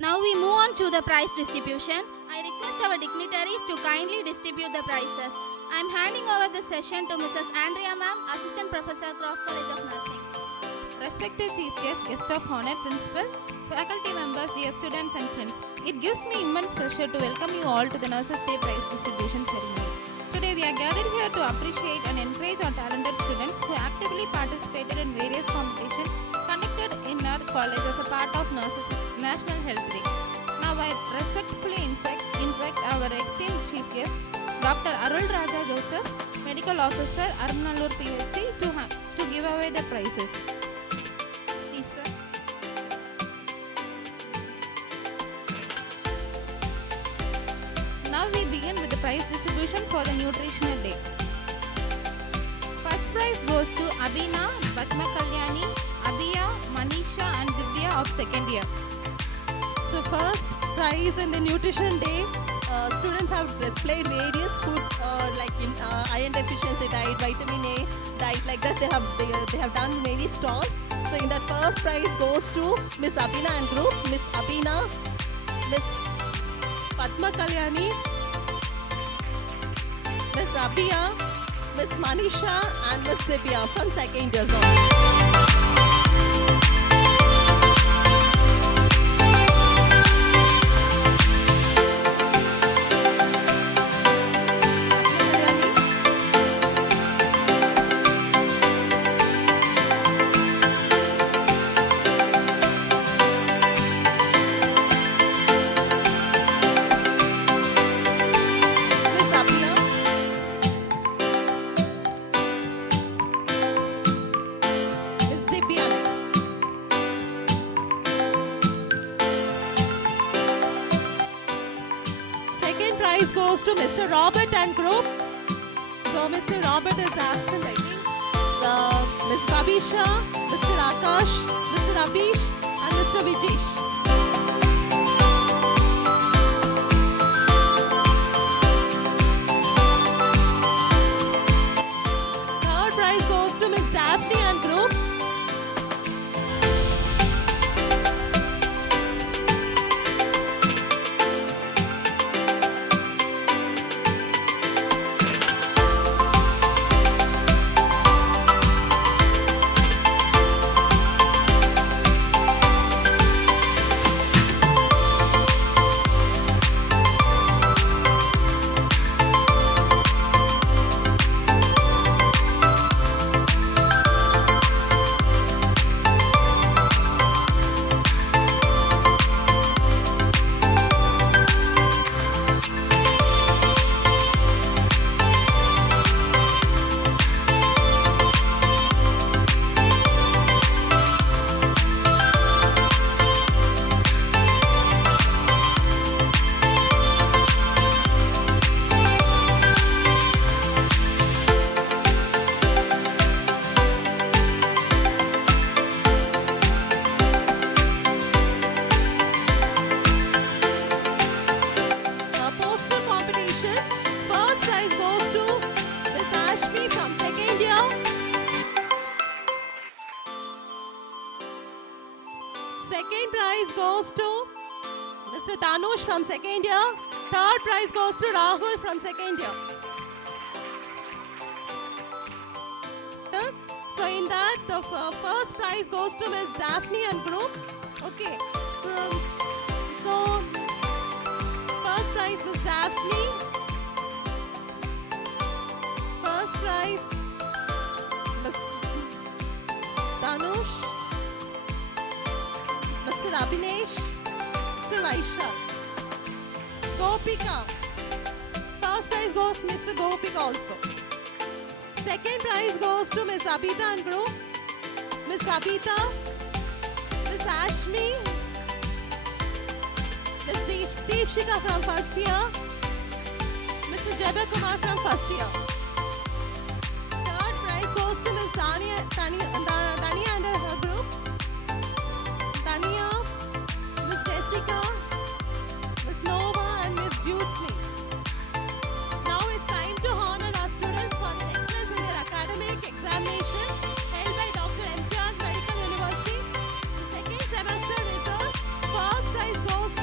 Now we move on to the prize distribution. I request our dignitaries to kindly distribute the prizes. I am handing over the session to Mrs. Andrea Ma'am, Assistant Professor, Cross College of Nursing. Respected Chief Guest, Guest of Honor, Principal, faculty members, dear students and friends, it gives me immense pleasure to welcome you all to the Nurses Day Prize Distribution Ceremony. Today we are gathered here to appreciate and encourage our talented students who actively participated in various competitions conducted in our college as a part of Nurses National Health Day. Now I respectfully invite our esteemed Chief Guest, Dr. Arul Raja Joseph, Medical Officer, Arunallur PHC, to give away the prizes. Please, sir. Now we begin with the prize distribution for the Nutritional Day. First prize goes to Abina, Padma Kalyani, Abhiya, Manisha and Divya of second year. So first prize in the Nutrition Day, students have displayed various food like in iron deficiency diet, vitamin A diet, like that they have done many stalls. So in that first prize goes to Miss Abina and group, Miss Abina, Miss Padma Kalyani, Miss Abhiya, Miss Manisha and Miss Divya from second year zone. Prize goes to Mr. Robert and group. So Mr. Robert is absent, I think. Ms. Babisha, Mr. Akash, Mr. Abish and Mr. Vijesh. Third prize goes to Ms. Daphne and group. Second prize goes to Mr. Tanush from second year. Third prize goes to Rahul from second year. So in that, the first prize goes to Ms. Daphne and group. Okay. So first prize Ms. Daphne. First prize Ms. Tanush, Mr. Abhinesh, Mr. Vaishya. Gopika. First prize goes to Mr. Gopika also. Second prize goes to Ms. Abita and group. Ms. Abita, Ms. Ashmi, Ms. Deepshika from first year, Mr. Jabba Kumar from first year. Third prize goes to Ms. Tania and her group. Tania, Ms. Jessica, Ms. Nova and Ms. Butesney. Now it's time to honor our students for their excellence in their academic examination held by Dr. MGR Medical University. The second semester results. First prize goes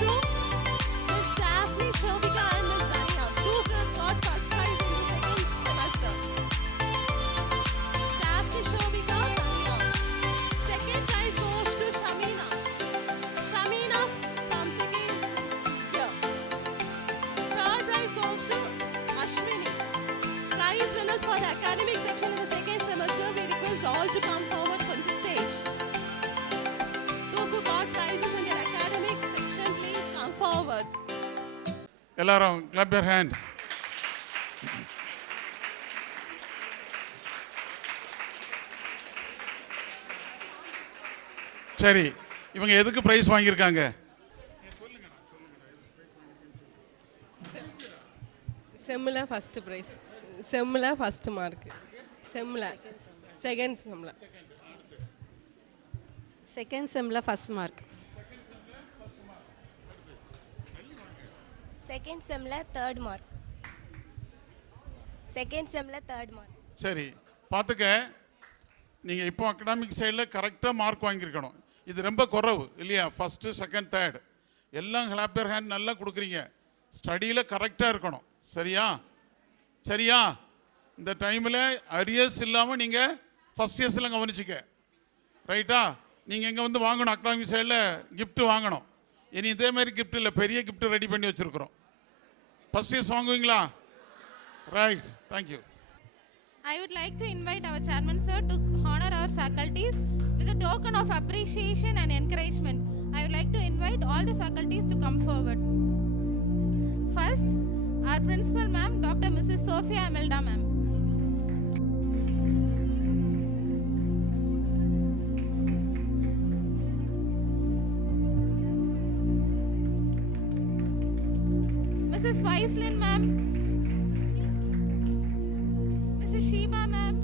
எல்லாரும் clap your hand. சரி, இவங்க எதுக்கு prize வாங்கியிருக்காங்க? செம்மில் first prize, செம்மில் first mark, செம்மில் second செம்மில் second செம்மில் ஃபஸ்ட் மார்க், செகண்ட் செம்மில் தேர்ட் மார்க், செகண்ட் செம்மில் தேர்ட் மார்க். சரி, பார்த்துக்க, நீங்கள் இப்போ அகடாமிக் சைடில் கரெக்டாக மார்க் வாங்கியிருக்கணும். இது ரொம்ப குறைவு இல்லையா? ஃபஸ்ட்டு செகண்ட் தேர்ட் எல்லாம் கிளாப் யுவர் ஹேண்ட் நல்லா கொடுக்குறீங்க. ஸ்டடியில் கரெக்டாக இருக்கணும். சரியா? சரியா? இந்த டைமில் அரியர்ஸ் இல்லாமல் நீங்கள் ஃபஸ்ட் இயர்ஸில் கவனிச்சிக்க. ரைட்டா? நீங்கள் இங்கே வந்து வாங்கணும், அகடாமிக் சைடில் கிஃப்ட்டு வாங்கணும். இனி இதே மாதிரி கிஃப்ட் இல்லை, பெரிய கிஃப்ட்டு ரெடி பண்ணி வச்சுருக்குறோம். ஃபஸ்ட் இயர்ஸ் வாங்குவீங்களா? Right, thank you. I would like to invite our chairman sir to honor our faculties with a token of appreciation and encouragement. I would like to invite all the faculties to come forward. First, our principal ma'am, Dr. Mrs. Sophia Imelda ma'am. Mrs. Waislin ma'am. Mrs. Sheba ma'am,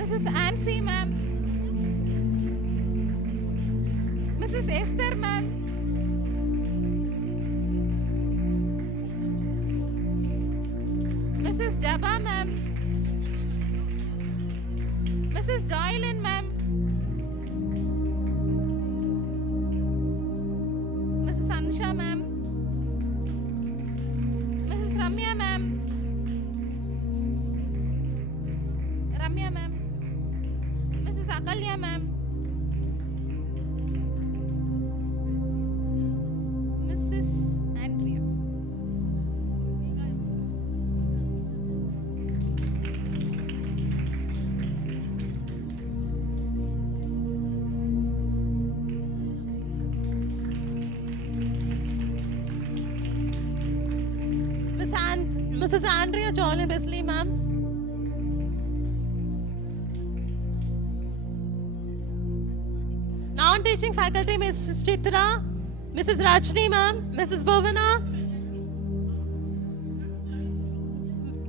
Mrs. Ansi ma'am, Mrs. Esther ma'am, Mrs. Daba ma'am, Mrs. Doylan ma'am, Mrs. Anusha ma'am, Mrs. Ramya ma'am, Mrs. Akalya ma'am, Mrs. Andrea. Mrs. Andrea Jolin Besley ma'am, non-teaching faculty Mrs. Chitra, Mrs. Rajni ma'am, Mrs. Bhavana,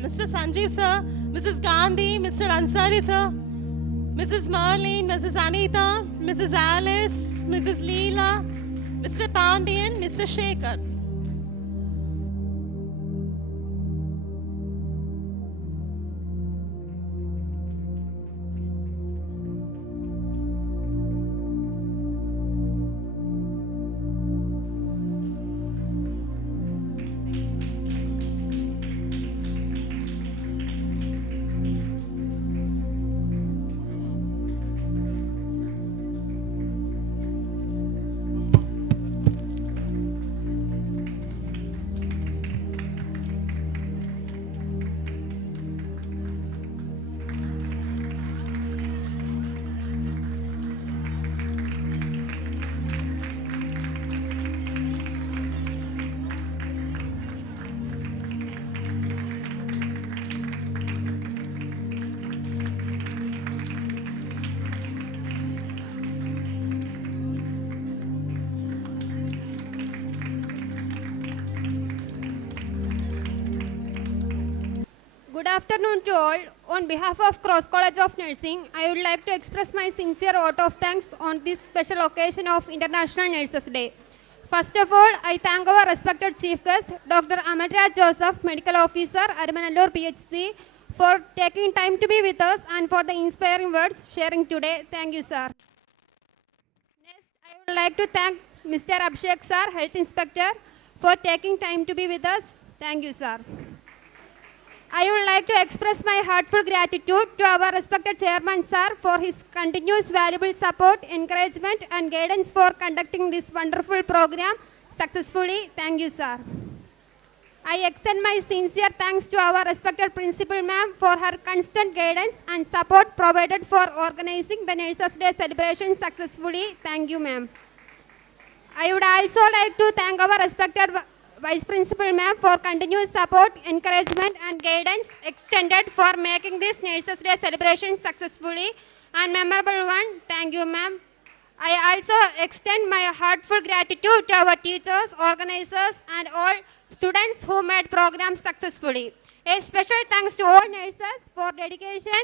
Mr. Sanjeev sir, Mrs. Gandhi, Mr. Ansari sir, Mrs. Marlene, Mrs. Anita, Mrs. Alice, Mrs. Leela, Mr. Pandian, Mr. Shekhar. Good afternoon to all. On behalf of Cross College of Nursing, I would like to express my sincere vote of thanks on this special occasion of International Nurses Day. First of all, I thank our respected Chief Guest, Dr. Amarya Joseph, Medical Officer, Arumanallur PHC, for taking time to be with us and for the inspiring words sharing today. Thank you, sir. Next, I would like to thank Mr. Abhishek, sir, Health Inspector, for taking time to be with us. Thank you, sir. I would like to express my heartfelt gratitude to our respected chairman, sir, for his continuous valuable support, encouragement and guidance for conducting this wonderful program successfully. Thank you, sir. I extend my sincere thanks to our respected principal ma'am for her constant guidance and support provided for organizing the Nurses Day celebration successfully. Thank you, ma'am. I would also like to thank our respected Vice Principal Ma'am for continuous support, encouragement and guidance extended for making this Nurses Day celebration successfully and memorable one. Thank you, ma'am. I also extend my heartfelt gratitude to our teachers, organizers and all students who made programs successfully. A special thanks to all nurses for dedication,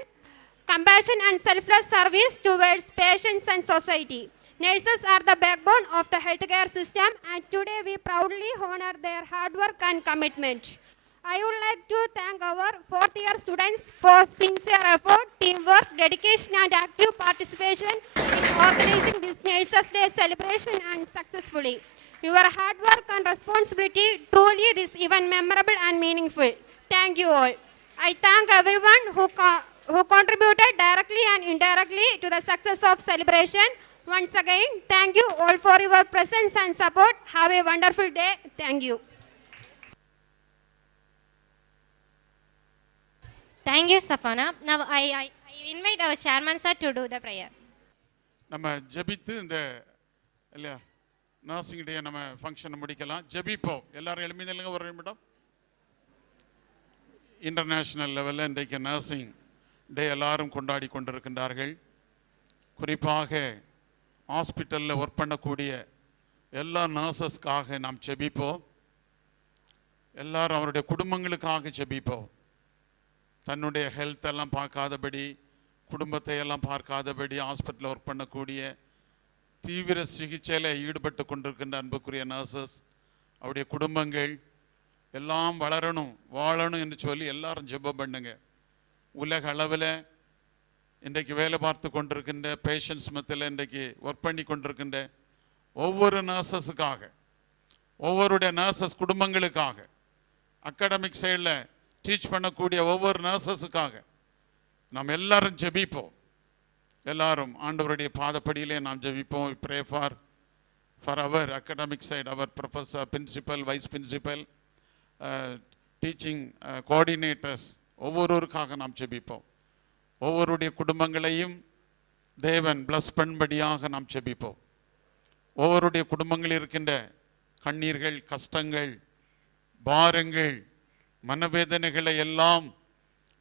compassion and selfless service towards patients and society. Nurses are the backbone of the healthcare system and today we proudly honor their hard work and commitment. I would like to thank our fourth year students for sincere effort, teamwork, dedication and active participation in organizing this Nurses Day celebration and successfully. Your hard work and responsibility truly this event memorable and meaningful. Thank you all. I thank everyone who contributed directly and indirectly to the success of celebration. Once again, thank you all for your presence and support. Have a wonderful day. Thank you. Thank you, Safana. Now I invite our chairman sir to do the prayer. நம்ம ஜெபித்து இந்த இல்லையா நர்சிங் டே நம்ம ஃபங்க்ஷனை முடிக்கலாம். ஜெபிப்போம். எல்லாரும் எழுப்பி நில்லுங்க ஒரு நிமிடம். இன்டர்நேஷ்னல் லெவலில் இன்றைக்கு நர்சிங் டே எல்லாரும் கொண்டாடி கொண்டிருக்கின்றார்கள். குறிப்பாக ஹாஸ்பிட்டலில் ஒர்க் பண்ணக்கூடிய எல்லா நர்சஸ்க்காக நாம் ஜெபிப்போம். எல்லாரும் அவருடைய குடும்பங்களுக்காக ஜெபிப்போம். தன்னுடைய ஹெல்த் எல்லாம் பார்க்காதபடி, குடும்பத்தை எல்லாம் பார்க்காதபடி ஹாஸ்பிட்டலில் ஒர்க் பண்ணக்கூடிய தீவிர சிகிச்சையில் ஈடுபட்டு கொண்டிருக்கின்ற அன்புக்குரிய நர்சஸ், அவருடைய குடும்பங்கள் எல்லாம் வளரணும், வாழணும் என்று சொல்லி எல்லாரும் ஜெபம் பண்ணுங்க. உலக அளவில் இன்றைக்கு வேலை பார்த்து கொண்டிருக்கின்ற பேஷண்ட்ஸ் மத்தியில் இன்றைக்கு ஒர்க் பண்ணி கொண்டிருக்கின்ற ஒவ்வொரு நர்சஸுக்காக, ஒவ்வொருடைய நர்சஸ் குடும்பங்களுக்காக, அகாடமிக் சைடில் டீச் பண்ணக்கூடிய ஒவ்வொரு நர்சஸுக்காக நாம் எல்லாரும் ஜெபிப்போம். எல்லாரும் ஆண்டவருடைய பாதப்படியிலே நாம் ஜெபிப்போம். Pray for our academic side, our professor, principal, vice principal, teaching coordinators ஒவ்வொருவருக்காக நாம் ஜெபிப்போம். ஒவ்வொருடைய குடும்பங்களையும் தேவன் பிளஸ் பண்ணும்படியாக நாம் ஜெபிப்போம். ஒவ்வொருடைய குடும்பங்களில் இருக்கின்ற கண்ணீர்கள், கஷ்டங்கள், பாரங்கள், மனவேதனைகளை எல்லாம்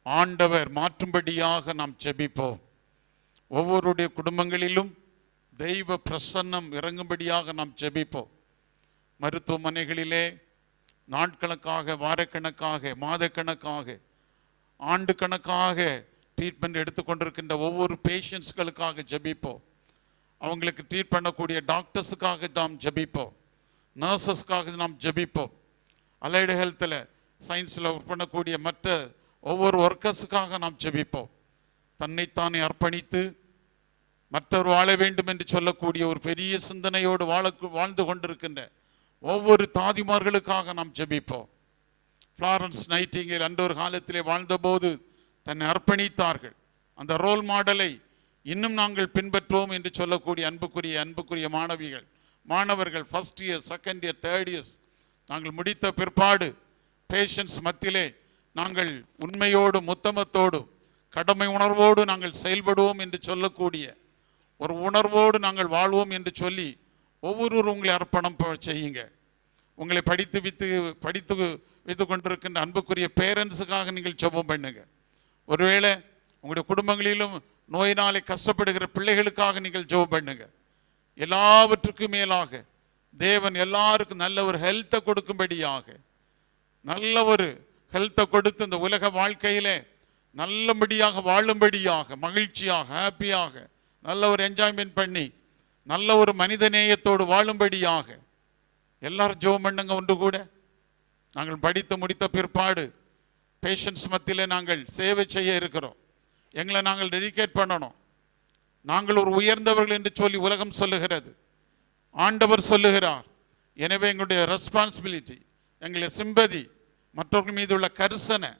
ஆண்டவர் மாற்றும்படியாக நாம் ஜெபிப்போம். ஒவ்வொருடைய குடும்பங்களிலும் தெய்வ பிரசன்னம் இறங்கும்படியாக நாம் ஜெபிப்போம். மருத்துவமனைகளிலே நாட்கணக்காக, வாரக்கணக்காக, மாதக்கணக்காக, ஆண்டு கணக்காக ட்ரீட்மெண்ட் எடுத்துக்கொண்டிருக்கின்ற ஒவ்வொரு பேஷண்ட்ஸ்களுக்காக ஜெபிப்போம். அவங்களுக்கு ட்ரீட் பண்ணக்கூடிய டாக்டர்ஸுக்காக நாம் ஜெபிப்போம். நர்சஸ்க்காக நாம் ஜெபிப்போம். அலைடு ஹெல்த்தில், சயின்ஸில் ஒர்க் பண்ணக்கூடிய மற்ற ஒவ்வொரு ஒர்க்கர்ஸுக்காக நாம் ஜெபிப்போம். தன்னைத்தானே அர்ப்பணித்து மற்றவர் வாழ வேண்டும் என்று சொல்லக்கூடிய ஒரு பெரிய சிந்தனையோடு வாழ்ந்து கொண்டிருக்கின்ற ஒவ்வொரு தாதிமார்களுக்காக நாம் ஜெபிப்போம். ஃப்ளாரன்ஸ் நைட்டிங்கேல் அன்று ஒரு காலத்திலே வாழ்ந்தபோது தன்னை அர்ப்பணித்தார்கள். அந்த ரோல் மாடலை இன்னும் நாங்கள் பின்பற்றுவோம் என்று சொல்லக்கூடிய அன்புக்குரிய மாணவர்கள் first year, second year, third years நாங்கள் முடித்த பிற்பாடு பேஷண்ட்ஸ் மத்தியிலே நாங்கள் உண்மையோடும் உத்தமத்தோடும் கடமை உணர்வோடு நாங்கள் செயல்படுவோம் என்று சொல்லக்கூடிய ஒரு உணர்வோடு நாங்கள் வாழ்வோம் என்று சொல்லி ஒவ்வொருவரும் உங்களை அர்ப்பணம் செய்யுங்க. உங்களை படித்து வைத்து கொண்டிருக்கின்ற அன்புக்குரிய பேரண்ட்ஸுக்காக நீங்கள் ஜெபம் பண்ணுங்க. ஒருவேளை உங்களுடைய குடும்பங்களிலும் நோயினாலே கஷ்டப்படுகிற பிள்ளைகளுக்காக நீங்கள் ஜெபம் பண்ணுங்க. எல்லாவற்றுக்கும் மேலாக தேவன் எல்லாருக்கும் நல்ல ஒரு ஹெல்த்தை கொடுக்கும்படியாக, நல்ல ஒரு ஹெல்த்தை கொடுத்து இந்த உலக வாழ்க்கையிலே நல்லபடியாக வாழும்படியாக, மகிழ்ச்சியாக, ஹாப்பியாக, நல்ல ஒரு என்ஜாய்மெண்ட் பண்ணி நல்ல ஒரு மனித நேயத்தோடு வாழும்படியாக எல்லாரும் ஜெபம் பண்ணுங்க. ஒன்று கூட நாங்கள் படித்து முடித்த பிற்பாடு பேஷண்ட்ஸ் மத்தியில் நாங்கள் சேவை செய்ய இருக்கிறோம். எங்களை நாங்கள் டெடிகேட் பண்ணணும். நாங்கள் ஒரு உயர்ந்தவர்கள் என்று சொல்லி உலகம் சொல்லுகிறது, ஆண்டவர் சொல்லுகிறார். எனவே எங்களுடைய ரெஸ்பான்சிபிலிட்டி, எங்களுடைய சிம்பதி, மற்றவர்கள் மீது உள்ள கரிசனை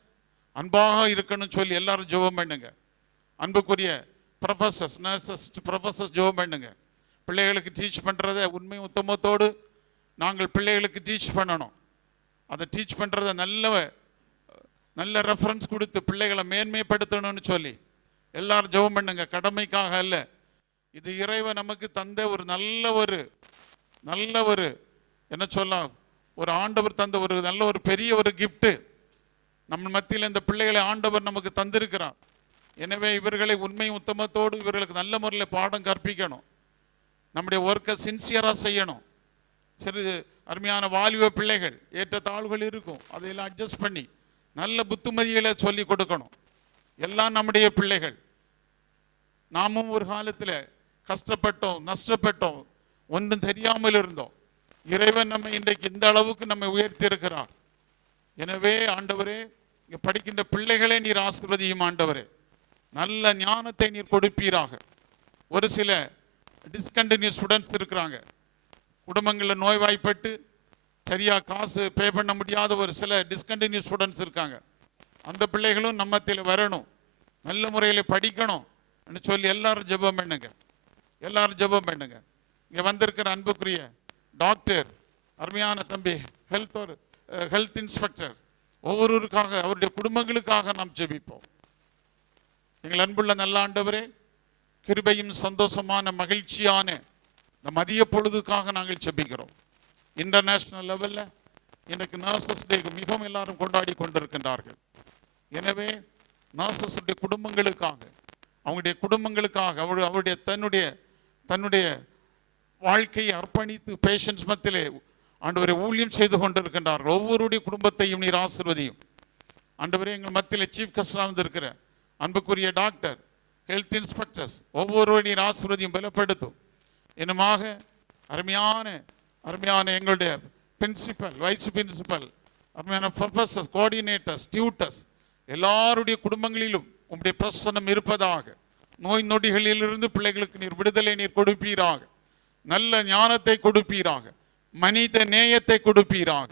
அன்பாக இருக்கணும்னு சொல்லி எல்லாரும் ஜெபம் பண்ணுங்க. அன்புக்குரிய ப்ரொஃபஸர்ஸ், நர்சஸ், ப்ரொஃபஸர்ஸ் ஜெபம் பண்ணுங்க. பிள்ளைகளுக்கு டீச் பண்ணுறத உண்மை உத்தமத்தோடு நாங்கள் பிள்ளைகளுக்கு டீச் பண்ணணும். அதை டீச் பண்ணுறத நல்ல ரெஃபரன்ஸ் கொடுத்து பிள்ளைகளை மேன்மைப்படுத்தணும்னு சொல்லி எல்லாரும் ஜெபம் பண்ணுங்க. கடமைக்காக அல்ல, இது இறைவன் நமக்கு தந்த ஒரு நல்ல ஒரு நல்ல ஒரு என்ன சொல்லலாம், ஒரு ஆண்டவர் தந்த ஒரு நல்ல ஒரு பெரிய ஒரு கிஃப்ட் நம்ம மத்தியில் இந்த பிள்ளைகளை ஆண்டவர் நமக்கு தந்திருக்கிறார். எனவே இவர்களை உண்மை உத்தமத்தோடு இவர்களுக்கு நல்ல முறையில் பாடம் கற்பிக்கணும். நம்முடைய ஒர்க்கை சின்சியராக செய்யணும். சரி, அருமையான வாலிப பிள்ளைகள் ஏற்ற தாழ்வுகள் இருக்கும், அதையெல்லாம் அட்ஜஸ்ட் பண்ணி நல்ல புத்திமதிகளை சொல்லி கொடுக்கணும். எல்லாம் நம்முடைய பிள்ளைகள். நாமும் ஒரு காலத்தில் கஷ்டப்பட்டோம், நஷ்டப்பட்டோம், ஒன்றும் தெரியாமல் இருந்தோம். இறைவன் நம்ம இன்றைக்கு இந்த அளவுக்கு நம்ம உயர்த்தி இருக்கிறார். எனவே ஆண்டவரே, இங்கே படிக்கின்ற பிள்ளைகளே நீர் ஆசீர்வதியும் ஆண்டவரே. நல்ல ஞானத்தை நீர் கொடுப்பீராக. ஒரு சில டிஸ்கண்டினியூ ஸ்டூடெண்ட்ஸ் இருக்கிறாங்க, குடும்பங்களில் நோய்வாய்ப்பட்டு சரியாக காசு பே பண்ண முடியாத ஒரு சில டிஸ்கண்டினியூ ஸ்டூடெண்ட்ஸ் இருக்காங்க. அந்த பிள்ளைகளும் நம்மத்தில் வரணும், நல்ல முறையில் படிக்கணும் சொல்லி எல்லாரும் ஜெபம் பண்ணுங்க. எல்லாரும் ஜெபம் பண்ணுங்க. இங்கே வந்திருக்கிற அன்புக்குரிய டாக்டர், அருமையான தம்பி ஹெல்த் இன்ஸ்பெக்டர், ஒவ்வொருவருக்காக அவருடைய குடும்பங்களுக்காக நாம் ஜெபிப்போம். எங்கள் அன்புள்ள நல்ல ஆண்டவரே, கிருபையும் சந்தோஷமான மகிழ்ச்சியான இந்த மதிய பொழுதுக்காக நாங்கள் ஜெபிக்கிறோம். இன்டர்நேஷனல் லெவலில் இன்றைக்கு நர்சஸ் டே மிகவும் எல்லாரும் கொண்டாடி கொண்டிருக்கின்றார்கள். எனவே நர்சஸுடைய குடும்பங்களுக்காக, அவங்களுடைய குடும்பங்களுக்காக அவருடைய தன்னுடைய வாழ்க்கையை அர்ப்பணித்து பேஷன்ஸ் மத்தியிலே ஆண்டவரை ஊழியம் செய்து கொண்டிருக்கின்றார்கள். ஒவ்வொருடைய குடும்பத்தையும் நீர் ஆசீர்வதியும் ஆண்டவரே. எங்கள் மத்தியில் சீஃப் கெஸ்டாக வந்திருக்கிற அன்புக்குரிய டாக்டர், ஹெல்த் இன்ஸ்பெக்டர்ஸ் ஒவ்வொருவரும் நீர் ஆசீர்வதியும் பலப்படுத்தும். இன்னுமாக அருமையான எங்களுடைய பிரின்சிபல், வைஸ் பிரின்சிபல், அருமையான ப்ரொஃபஸர்ஸ், கோஆர்டினேட்டர்ஸ், டியூட்டர்ஸ் எல்லாருடைய குடும்பங்களிலும் உங்களுடைய பிரசன்னம் இருப்பதாக. நோய் நொடிகளிலிருந்து பிள்ளைகளுக்கு நீர் விடுதலை நீர் கொடுப்பீராக. நல்ல ஞானத்தை கொடுப்பீராக. மனித நேயத்தை கொடுப்பீராக.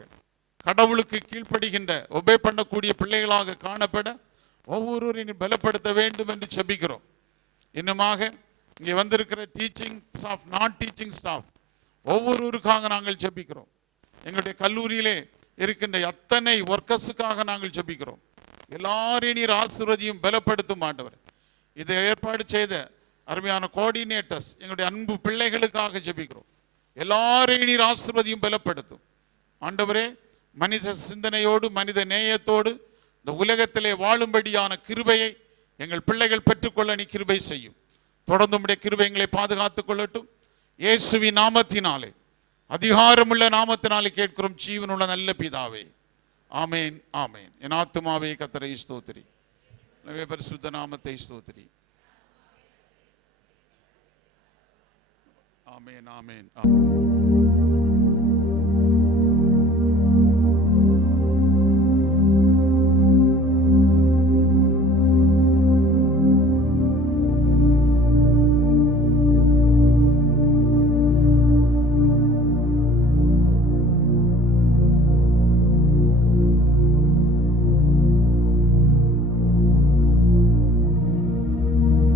கடவுளுக்கு கீழ்ப்படுகின்ற ஒபே பண்ணக்கூடிய பிள்ளைகளாக காணப்பட ஒவ்வொருவரையும் பலப்படுத்த வேண்டும் என்று செபிக்கிறோம். இன்னுமாக இங்கே வந்திருக்கிற டீச்சிங் ஸ்டாஃப், நான் டீச்சிங் ஸ்டாஃப் ஒவ்வொருவருக்காக நாங்கள் ஜெபிக்கிறோம். எங்களுடைய கல்லூரியிலே இருக்கின்ற அத்தனை ஒர்க்கர்ஸுக்காக நாங்கள் ஜெபிக்கிறோம். எல்லாரையும் நீர் ஆசீர்வதியும் பலப்படுத்தும் ஆண்டவர். இதை ஏற்பாடு செய்த அருமையான கோஆர்டினேட்டர்ஸ், எங்களுடைய அன்பு பிள்ளைகளுக்காக ஜெபிக்கிறோம். எல்லாரையும் நீர் ஆசீர்வதியும் பலப்படுத்தும் ஆண்டவரே. மனித சிந்தனையோடு மனித நேயத்தோடு இந்த உலகத்திலே வாழும்படியான கிருபையை எங்கள் பிள்ளைகள் பெற்றுக்கொள்ள நீ கிருபை செய்யும். தொடர்ந்து உம்முடைய கிருபை எங்களை பாதுகாத்துக் கொள்ளட்டும். இயேசுவின் நாமத்தினாலே, அதிகாரமுள்ள நாமத்தினாலே கேட்கிறோம் ஜீவனுள்ள நல்ல பிதாவே. ஆமேன், ஆமேன். என் ஆத்துமாவே கர்த்தரை ஸ்தோத்திரி, பரிசுத்த நாமத்தை ஸ்தோத்திரி. ஆமேன், ஆமேன், ஆமேன்.